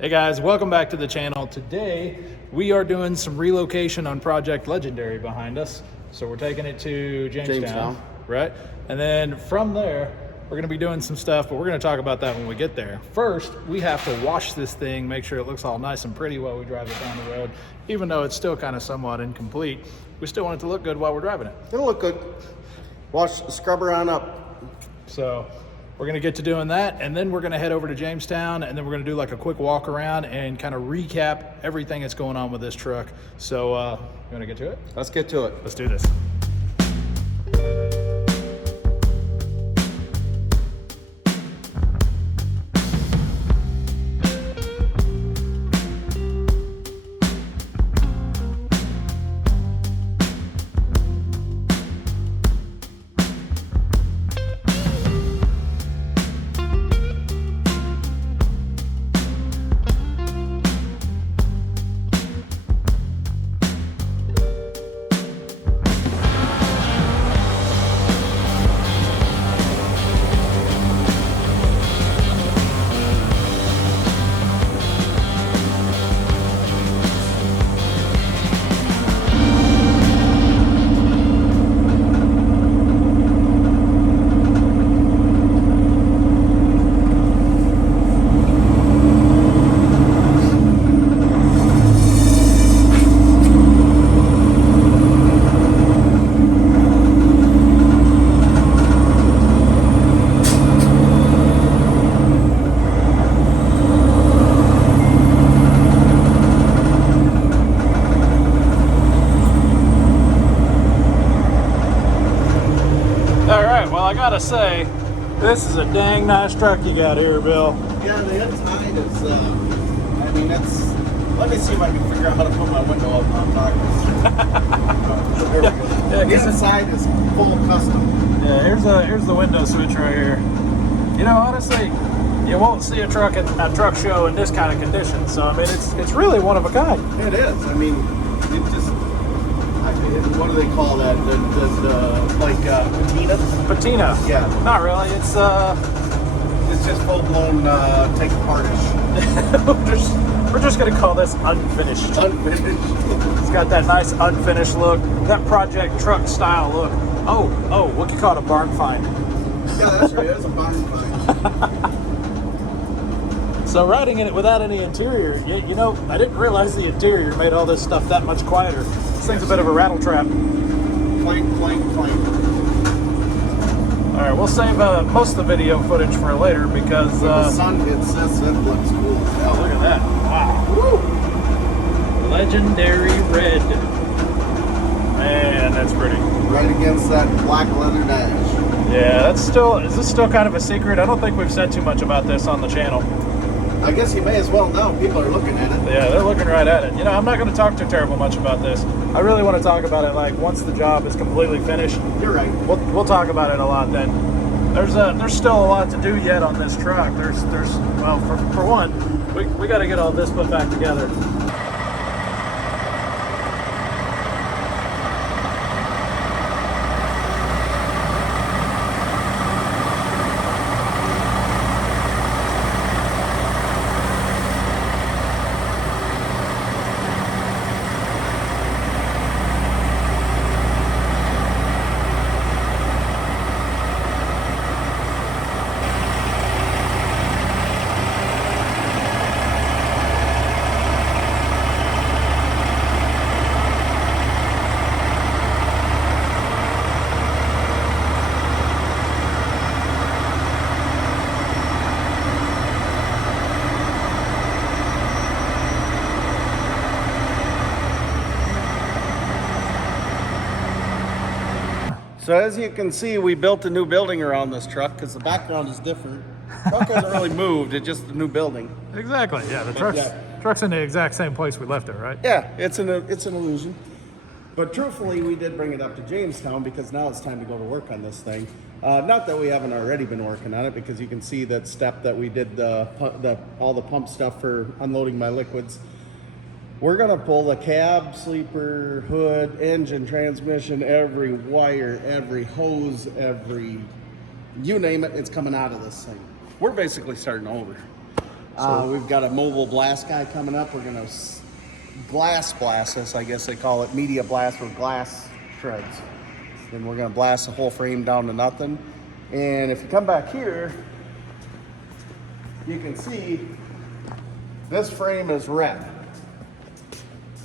Hey guys, welcome back to the channel. Today we are doing some relocation on Project Legendary behind us. So we're taking it to Jamestown, right? And then from there, we're gonna be doing some stuff, but we're gonna talk about that when we get there. First, we have to wash this thing, make sure it looks all nice and pretty while we drive it down the road. Even though it's still kind of somewhat incomplete, we still want it to look good while we're driving it. It'll look good. Wash the scrubber on up. So we're gonna get to doing that, and then we're gonna head over to Jamestown, and then we're gonna do like a quick walk around and kind of recap everything that's going on with this truck. So you wanna get to it? Let's get to it. Let's do this. I gotta say, this is a dang nice truck you got here, Bill. Yeah, the inside is, I mean, it's, let me see if I can figure out how to put my window up on talking. There we go. Yeah, the inside is full custom. Yeah, here's the window switch right here. You know, honestly, you won't see a truck at a truck show in this kind of condition. So, I mean, it's really one of a kind. It is. I mean, it just, what do they call that? Like patina? Patina. Yeah. Not really. It's just full blown take apartish. we're just gonna call this unfinished. Unfinished. It's got that nice unfinished look, that project truck style look. Oh, what you call it, a barn find. Yeah, that's right. It's a barn find. So riding in it without any interior, you know, I didn't realize the interior made all this stuff that much quieter. This thing's a bit of a rattle trap. Clank, clank, clank. All right, we'll save most of the video footage for later because when the sun hits this, it looks cool as hell. Look at that! Wow! Woo. Legendary red. Man, that's pretty. Right against that black leather dash. Yeah, is this still kind of a secret? I don't think we've said too much about this on the channel. I guess you may as well know. People are looking at it. Yeah, they're looking right at it. You know, I'm not going to talk too terrible much about this. I really want to talk about it like once the job is completely finished. You're right. We'll talk about it a lot then. There's still a lot to do yet on this truck. Well, for one, we got to get all this put back together. So as you can see, we built a new building around this truck because the background is different. The truck hasn't really moved, it's just a new building. Exactly, yeah. The truck's in the exact same place we left it, right? Yeah, it's an illusion. But truthfully, we did bring it up to Jamestown because now it's time to go to work on this thing. Not that we haven't already been working on it, because you can see that step that we did all the pump stuff for unloading my liquids. We're gonna pull the cab, sleeper, hood, engine, transmission, every wire, every hose, you name it, it's coming out of this thing. We're basically starting over. We've got a mobile blast guy coming up. We're gonna glass blast this, I guess they call it, media blast with glass shreds. Then we're gonna blast the whole frame down to nothing. And if you come back here, you can see this frame is red,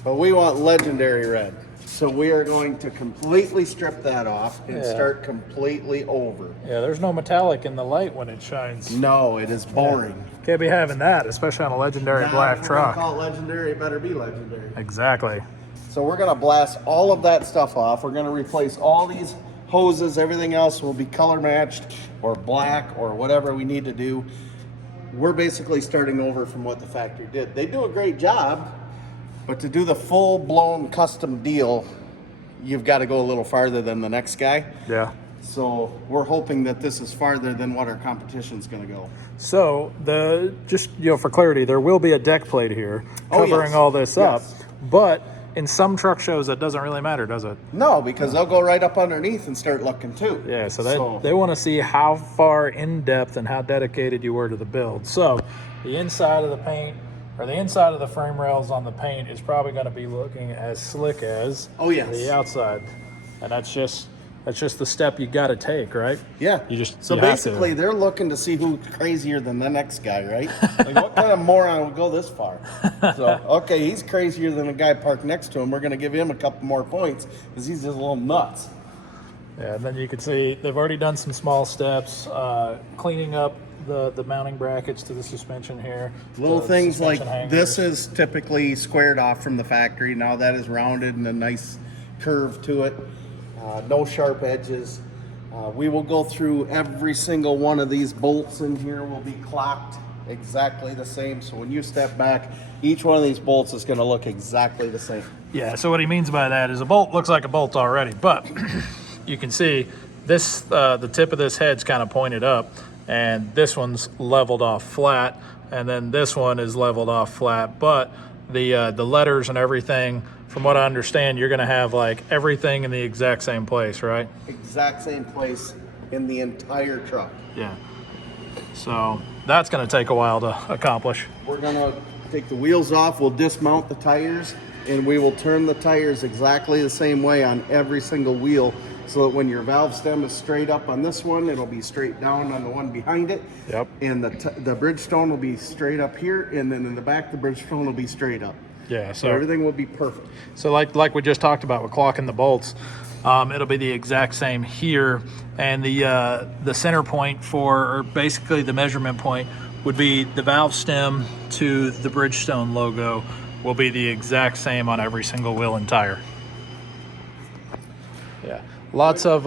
but we want legendary red. So we are going to completely strip that off and start completely over. Yeah, there's no metallic in the light when it shines. No, it is boring. Can't be having that, especially on a legendary black truck. Call it legendary, it better be legendary. Exactly. So we're gonna blast all of that stuff off. We're gonna replace all these hoses. Everything else will be color matched or black or whatever we need to do. We're basically starting over from what the factory did. They do a great job, but to do the full-blown custom deal, you've got to go a little farther than the next guy. Yeah. So we're hoping that this is farther than what our competition's going to go. So just for clarity, there will be a deck plate here covering all this up, but in some truck shows that doesn't really matter, does it? No, because they'll go right up underneath and start looking too. Yeah, so they want to see how far in depth and how dedicated you were to the build. So the inside of the paint, or the inside of the frame rails on the paint, is probably going to be looking as slick as the outside, and that's just the step you got to take, right? Yeah. So basically, they're looking to see who's crazier than the next guy, right? Like, what kind of moron would go this far? So, okay, he's crazier than the guy parked next to him. We're going to give him a couple more points because he's just a little nuts. Yeah, and then you can see they've already done some small steps, cleaning up the mounting brackets to the suspension here. Little things like this is typically squared off from the factory. Now that is rounded and a nice curve to it. No sharp edges. We will go through every single one of these bolts in here will be clocked exactly the same. So when you step back, each one of these bolts is going to look exactly the same. Yeah, so what he means by that is a bolt looks like a bolt already, but you can see this, the tip of this head's kind of pointed up, and this one's leveled off flat, and then this one is leveled off flat, but the letters and everything, from what I understand, you're going to have like everything in the exact same place, right? Exact same place in the entire truck. Yeah. So that's going to take a while to accomplish. We're going to take the wheels off, we'll dismount the tires, and we will turn the tires exactly the same way on every single wheel, so that when your valve stem is straight up on this one, it'll be straight down on the one behind it. Yep. And the Bridgestone will be straight up here, and then in the back, the Bridgestone will be straight up. Yeah, so everything will be perfect. So like we just talked about with clocking the bolts, it'll be the exact same here, and the center point or basically the measurement point would be the valve stem to the Bridgestone logo will be the exact same on every single wheel and tire. Yeah, lots and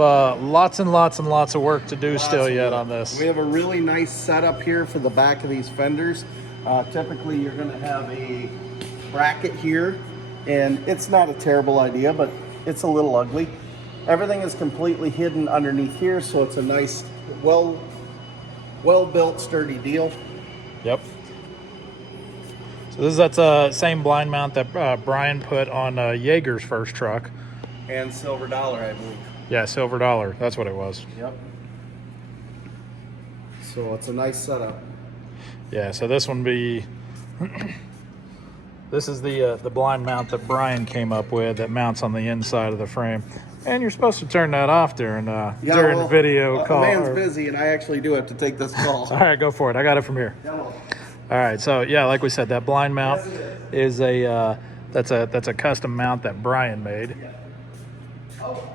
lots of work to do still yet on this. We have a really nice setup here for the back of these fenders. Typically, you're going to have a bracket here, and it's not a terrible idea, but it's a little ugly. Everything is completely hidden underneath here, so it's a nice, well-built, sturdy deal. Yep. So that's same blind mount that Brian put on Jaeger's first truck. And Silver Dollar, I believe. Yeah, Silver Dollar. That's what it was. Yep. So it's a nice setup. Yeah, so this one be... This is the blind mount that Brian came up with that mounts on the inside of the frame. And you're supposed to turn that off during video call. Man's busy, and I actually do have to take this call. All right, go for it. I got it from here. Hello. All right, so yeah, like we said, that blind mount is that's a custom mount that Brian made.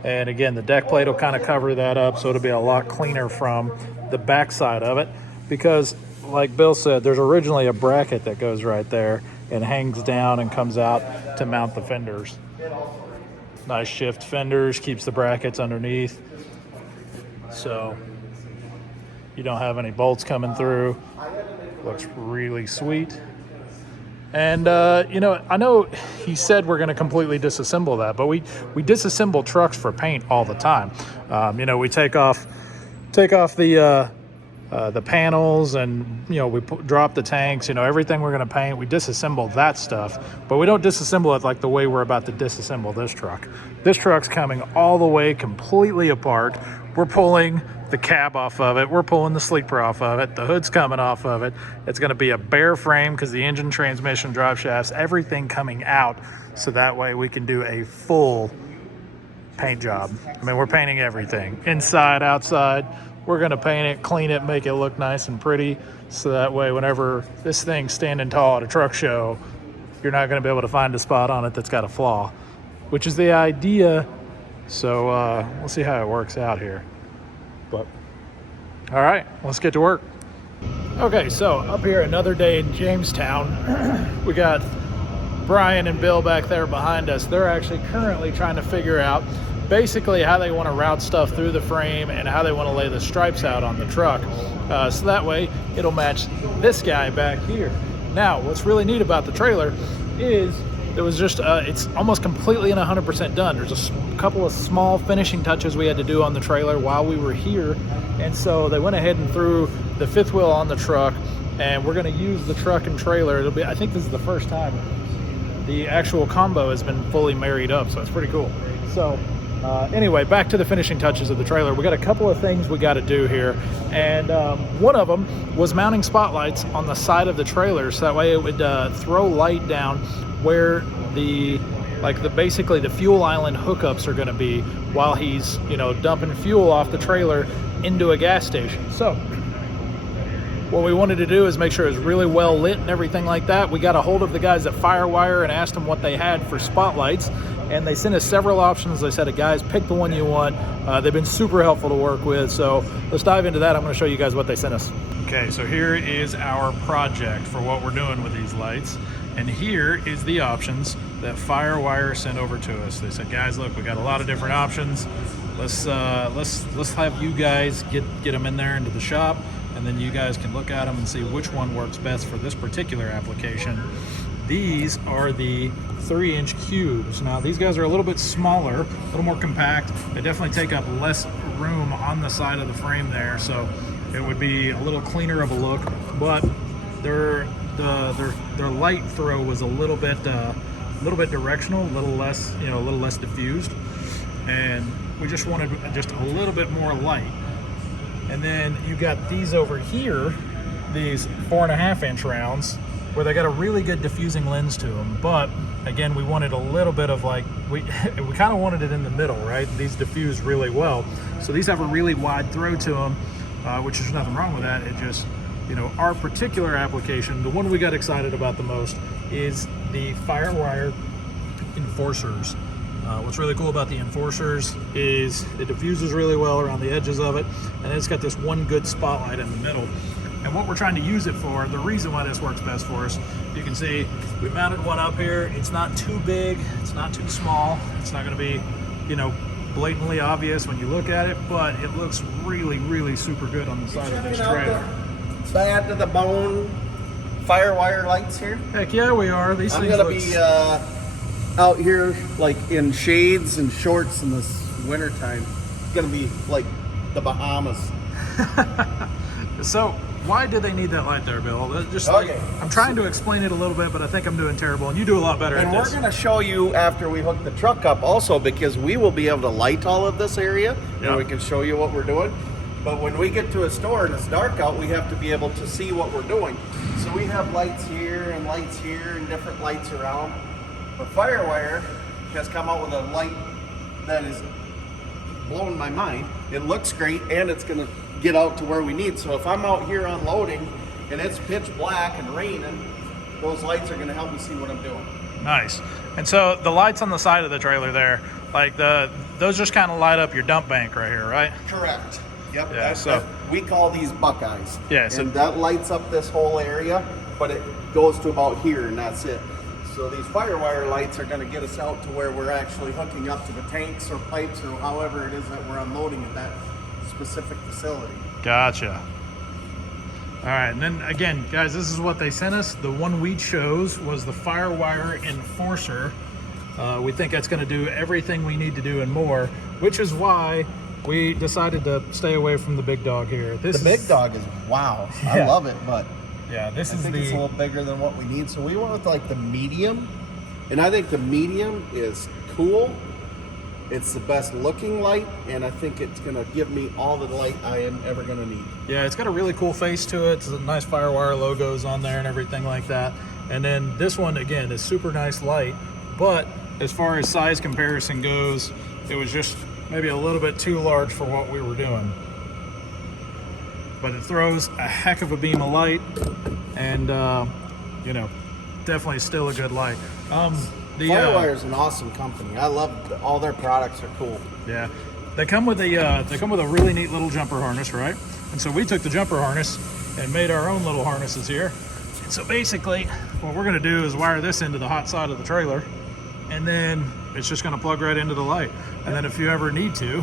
And again, the deck plate will kind of cover that up, so it'll be a lot cleaner from the back side of it. Because, like Bill said, there's originally a bracket that goes right there and hangs down and comes out to mount the fenders. Nice shift fenders, keeps the brackets underneath, so you don't have any bolts coming through. Looks really sweet. And I know he said we're going to completely disassemble that, but we disassemble trucks for paint all the time. We take off the panels, and we drop the tanks. Everything we're going to paint, we disassemble that stuff, but we don't disassemble it like the way we're about to disassemble this truck. This truck's coming all the way completely apart, we're pulling the cab off of it. We're pulling the sleeper off of it. The hood's coming off of it. It's going to be a bare frame because the engine, transmission, drive shafts, everything coming out. So that way we can do a full paint job. I mean, we're painting everything, inside, outside. We're going to paint it, clean it, make it look nice and pretty. So that way, whenever this thing's standing tall at a truck show, you're not going to be able to find a spot on it that's got a flaw, which is the idea. So we'll see how it works out here. But all right, let's get to work. Okay, so up here, another day in Jamestown. We got Brian and Bill back there behind us. They're actually currently trying to figure out basically how they want to route stuff through the frame and how they want to lay the stripes out on the truck. So that way it'll match this guy back here. Now, what's really neat about the trailer is there was just, it's almost completely and 100% done. There's a couple of small finishing touches we had to do on the trailer while we were here. And so they went ahead and threw the fifth wheel on the truck, and we're going to use the truck and trailer. It'll be, I think this is the first time the actual combo has been fully married up, so it's pretty cool. So anyway, back to the finishing touches of the trailer. We got a couple of things we got to do here, and one of them was mounting spotlights on the side of the trailer, so that way it would throw light down where the basically the fuel island hookups are going to be while he's, you know, dumping fuel off the trailer into a gas station. So what we wanted to do is make sure it was really well lit and everything like that. We got a hold of the guys at Firewire and asked them what they had for spotlights, and they sent us several options. They said, guys, pick the one you want. They've been super helpful to work with, so let's dive into that. I'm going to show you guys what they sent us. Okay, so here is our project for what we're doing with these lights, and here is the options that Firewire sent over to us. They said, guys, look, we got a lot of different options. Let's have you guys get them in there into the shop, and then you guys can look at them and see which one works best for this particular application. These are the 3-inch cubes. Now these guys are a little bit smaller, a little more compact. They definitely take up less room on the side of the frame there, so it would be a little cleaner of a look. But their light throw was a little bit directional, a little less diffused, and we just wanted just a little bit more light. And then you got these over here, these 4.5-inch rounds, where they got a really good diffusing lens to them. But again, we wanted a little bit of we kind of wanted it in the middle, right? These diffuse really well. So these have a really wide throw to them, which is nothing wrong with that. It just, you know, our particular application, the one we got excited about the most is the Firewire Enforcers. What's really cool about the Enforcers is it diffuses really well around the edges of it, and it's got this one good spotlight in the middle. And what we're trying to use it for, the reason why this works best for us, you can see we mounted one up here. It's not too big, it's not too small, it's not going to be, you know, blatantly obvious when you look at it, but it looks really, really super good on the side of this trailer. Bad to the bone Firewire lights here. Heck yeah, we are. These things gonna be out here like in shades and shorts in this wintertime. It's gonna be like the Bahamas. So why do they need that light there, Bill? Just okay. I'm trying to explain it a little bit, but I think I'm doing terrible, and you do a lot better at this. And we're going to show you after we hook the truck up also, because we will be able to light all of this area, and we can show you what we're doing. But when we get to a store and it's dark out, we have to be able to see what we're doing. So we have lights here and different lights around. But Firewire has come out with a light that is blowing my mind. It looks great, and it's going to get out to where we need. So if I'm out here unloading and it's pitch black and raining, those lights are going to help me see what I'm doing. Nice. And so the lights on the side of the trailer there, like those just kind of light up your dump bank right here, right? Correct. Yep. Yeah, we call these Buckeyes. Yeah. So and that lights up this whole area, but it goes to about here, and that's it. So these Firewire lights are going to get us out to where we're actually hooking up to the tanks or pipes or however it is that we're unloading at that specific facility. Gotcha. All right, and then again, guys, this is what they sent us. The one we chose was the Firewire Enforcer. We think that's going to do everything we need to do and more, which is why we decided to stay away from the big dog here. The big dog is wow. I love it, but yeah, I think it's a little bigger than what we need. So we went with like the medium, and I think the medium is cool, It's the best looking light, and I think it's gonna give me all the light I am ever gonna need. Yeah, it's got a really cool face to it. It's a nice Firewire logos on there and everything like that. And then this one, again, is super nice light. But as far as size comparison goes, it was just maybe a little bit too large for what we were doing. But it throws a heck of a beam of light, and you know, definitely still a good light. Firewire is an awesome company. I love all their products are cool. Yeah, they come with a really neat little jumper harness, right? And so we took the jumper harness and made our own little harnesses here. And so basically, what we're gonna do is wire this into the hot side of the trailer, and then it's just gonna plug right into the light. And then if you ever need to,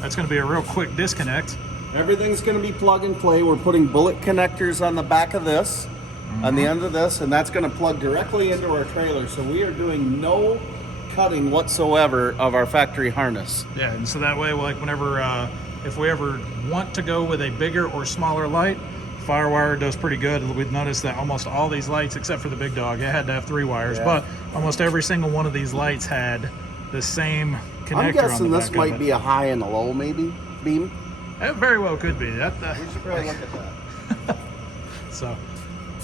that's gonna be a real quick disconnect. Everything's going to be plug and play. We're putting bullet connectors on the back of this, on the end of this, and that's going to plug directly into our trailer. So we are doing no cutting whatsoever of our factory harness. Yeah, and so that way, like whenever, if we ever want to go with a bigger or smaller light, Firewire does pretty good. We've noticed that almost all these lights, except for the big dog, it had to have 3 wires, but almost every single one of these lights had the same connector I'm guessing on the this back might of be a high and a low, maybe, beam. It very well could be. We should probably look at that. So,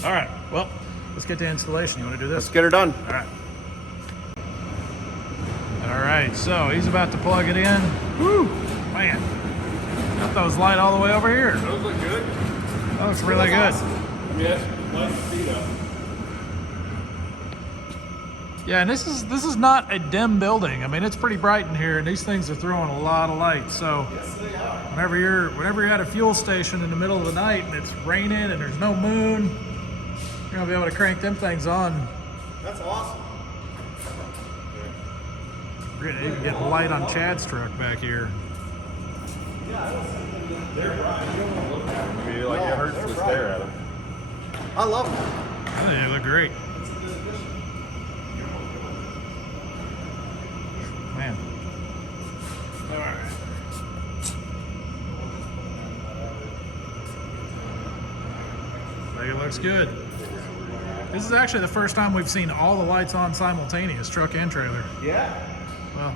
all right. Well, let's get to installation. You want to do Let's this? get her done. All right. All right. So he's about to plug it in. Woo, man! Got those light all the way over here. Those look good. That looks really good. I mean, that's nice to see though. Yeah, and this is not a dim building. I mean, it's pretty bright in here, and these things are throwing a lot of light. So whenever you're at a fuel station in the middle of the night and it's raining and there's no moon, you're gonna be able to crank them things on. That's awesome. We're gonna even get light on Chad's truck back here. They're bright. You don't want to look at them. I mean, like it hurts to stare at them. I love them. Oh, they look great. Man. All right. I think it looks good. This is actually the first time we've seen all the lights on simultaneous, truck and trailer. Yeah. Well,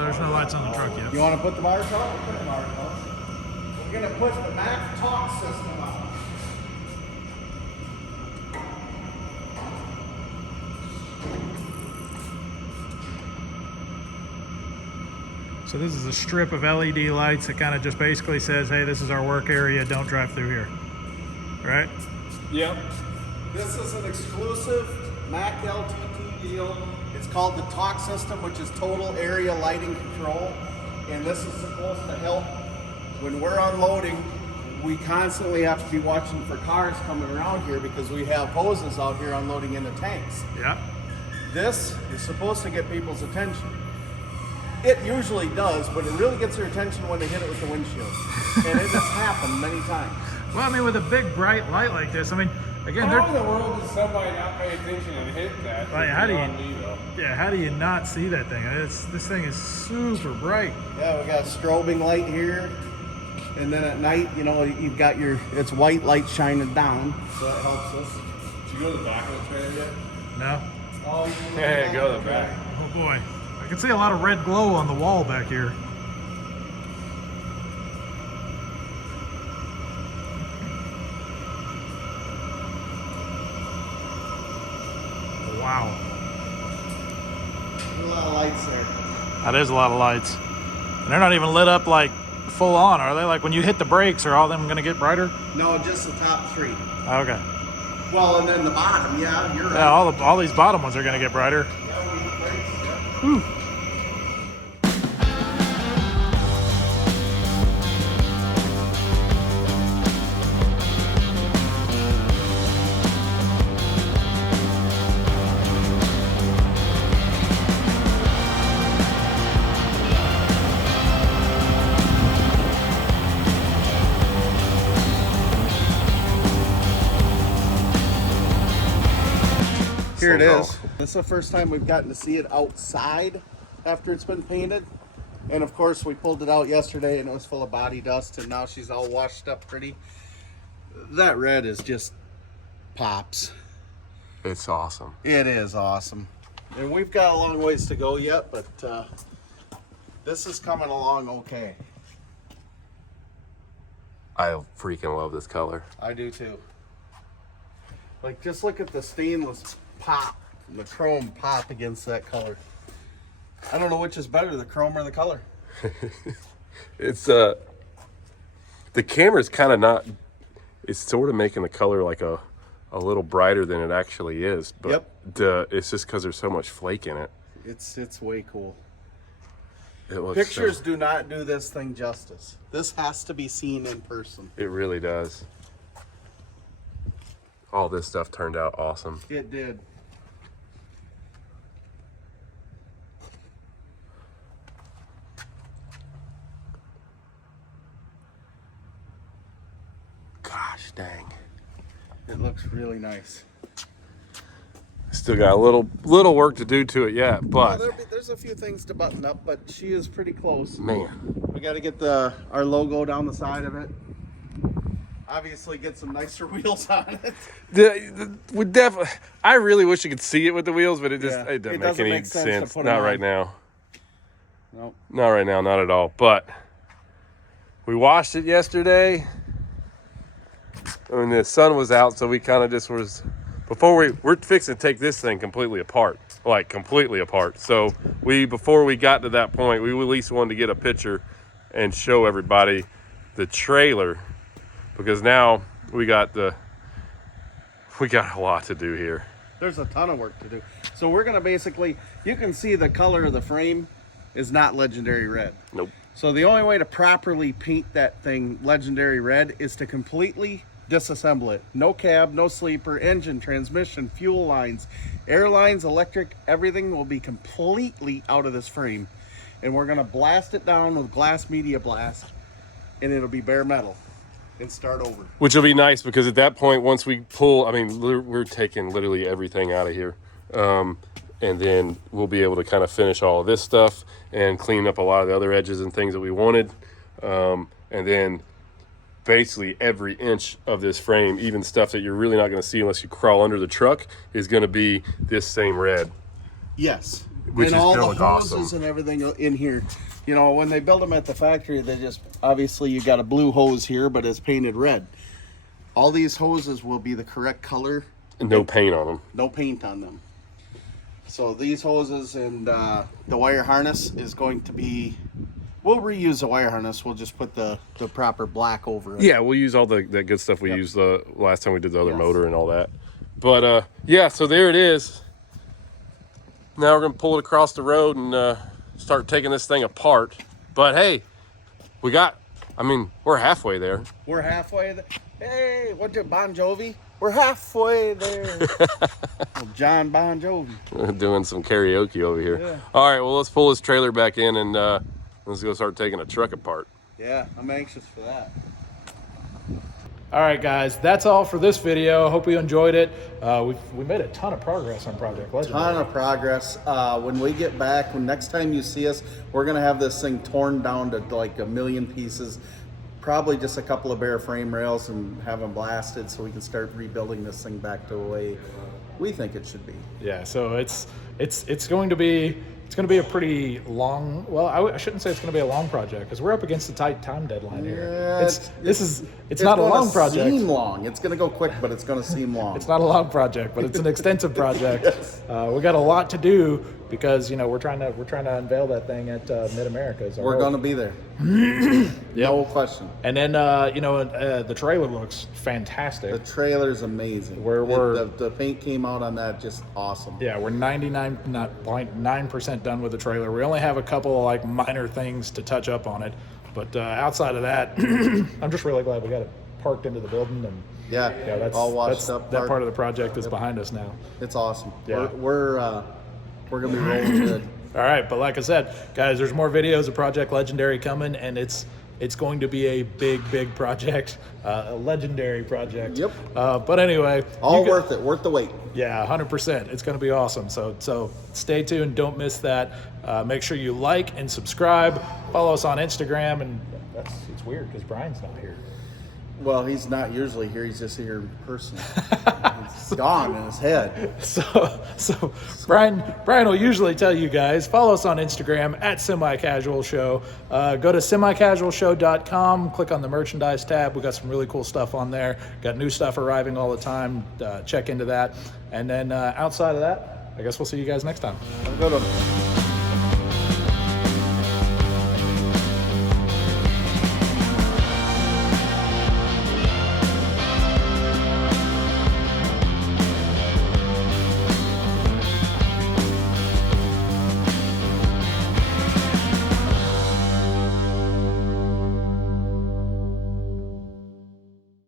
there's no lights on the truck yet. You want to put the Mars on? We'll put the Mars on. We're going to put the Mac Talk system on. So this is a strip of LED lights that kind of just basically says, hey, this is our work area, don't drive through here. Right? Yep. This is an exclusive Mac LTT deal. It's called the Talk System, which is Total Area Lighting Control. And this is supposed to help when we're unloading. We constantly have to be watching for cars coming around here because we have hoses out here unloading into tanks. Yeah. This is supposed to get people's attention. It usually does, but it really gets their attention when they hit it with the windshield. And it has happened many times. Well, I mean, with a big bright light like this, I mean, again, How in the world does somebody not pay attention and hit that? Like, how do you- On me, though. yeah, how do you not see that thing? This thing is super bright. Yeah, we got a strobing light here. And then at night, you know, you've got it's white light shining down. So that helps us. Did you go to the back of the trailer yet? No? Oh, Yeah, go to the back. Oh boy. I can see a lot of red glow on the wall back here. Wow. A lot of lights there. That is a lot of lights. And they're not even lit up like full on, are they? Like when you hit the brakes, are all them gonna get brighter? No, just the top 3. Okay. Well, and then the bottom, yeah, you're right. Yeah, all these bottom ones are gonna get brighter. Yeah, we hit brakes, yeah. Here it is. This is the first time we've gotten to see it outside after it's been painted. And of course we pulled it out yesterday and it was full of body dust, and now she's all washed up pretty. That red is just pops. It's awesome. It is awesome. And we've got a long ways to go yet, but This is coming along okay. I freaking love this color. I do too. Like, just look at the stainless pop, the chrome pop against that color. I don't know which is better, the chrome or the color. It's the camera's kind of not, it's sort of making the color like a little brighter than it actually is, but it's just because there's so much flake in it. It's way cool. It looks Pictures do not do this thing justice. This has to be seen in person. It really does. All this stuff turned out awesome. It did. Gosh dang. It looks really nice. Still got a little work to do to it yet, but There's a few things to button up, but she is pretty close. man, We got to get our logo down the side of it. Obviously, get some nicer wheels on it. I really wish you could see it with the wheels, but it Yeah, it doesn't it make doesn't any make sense to sense. put 'em Not on. right now. Nope. Not right now, not at all. But we washed it yesterday. I mean, the sun was out, so we kind of just was. We're fixing to take this thing completely apart, like completely apart. So before we got to that point, we at least wanted to get a picture and show everybody the trailer, because now we got a lot to do here. There's a ton of work to do. So we're going to basically, you can see the color of the frame is not legendary red. Nope. So the only way to properly paint that thing legendary red is to completely disassemble it. No cab, no sleeper, engine, transmission, fuel lines, air lines, electric, everything will be completely out of this frame. And we're going to blast it down with glass media blast, and it'll be bare metal and start over. Which will be nice, because at that point, once we pull, I mean, we're taking literally everything out of here. And then we'll be able to kind of finish all of this stuff and clean up a lot of the other edges and things that we wanted. And then basically every inch of this frame, even stuff that you're really not going to see unless you crawl under the truck, is going to be this same red. Yes. Which and is all gonna the look hoses awesome. and everything in here. You know, when they build them at the factory, they just, obviously you got a blue hose here, but it's painted red. All these hoses will be the correct color. No paint on them. No paint on them. So these hoses and the wire harness is going to be, we'll reuse the wire harness. We'll just put the proper black over it. Yeah, we'll use all that good stuff we used the last time we did the other Yes. motor and all that. But yeah, so there it is. Now we're gonna pull it across the road and start taking this thing apart. But hey, we're halfway there. We're halfway there. Hey, what's it, Bon Jovi? We're halfway there. Well, John Bon Jovi. Doing some karaoke over here. Yeah. All right, well, let's pull this trailer back in and let's go start taking a truck apart. Yeah, I'm anxious for that. All right, guys, that's all for this video. Hope you enjoyed it. We made a ton of progress on Project Legendary. Ton of progress. When we get back, when next time you see us, we're gonna have this thing torn down to like a million pieces. Probably just a couple of bare frame rails and have them blasted so we can start rebuilding this thing back to the way we think it should be. Yeah, so it's going to be a pretty long. Well, I shouldn't say it's going to be a long project, because we're up against a tight time deadline here. Yeah, It's not a long project. Seem long. It's gonna go quick, but it's gonna seem long. It's not a long project, but it's an extensive project. Yes. We got a lot to do, because we're trying to unveil that thing at Mid America. We're gonna be there. No question. And then the trailer looks fantastic. The trailer's amazing. The paint came out on that just awesome. Yeah, we're 99.9% done with the trailer. We only have a couple of like minor things to touch up on it, but outside of that, I'm just really glad we got it parked into the building, and Yeah, that's all washed up. That part of the project is behind us now. It's awesome. Yeah. We're gonna be rolling good. All right, but like I said, guys, there's more videos of Project Legendary coming, and it's going to be a big project, a legendary project. Yep. But anyway, All worth it. Worth the wait. Yeah, 100%. It's going to be awesome. So stay tuned. Don't miss that. Make sure you like and subscribe. Follow us on Instagram. And it's weird because Brian's not here. Well, he's not usually here. He's just here in person. He's gone in his head. So Brian will usually tell you guys, follow us on Instagram at Semi-Casual Show. Go to semicasualshow.com, click on the merchandise tab. We got some really cool stuff on there. Got new stuff arriving all the time. Check into that. And then outside of that, I guess we'll see you guys next time. Have a good one.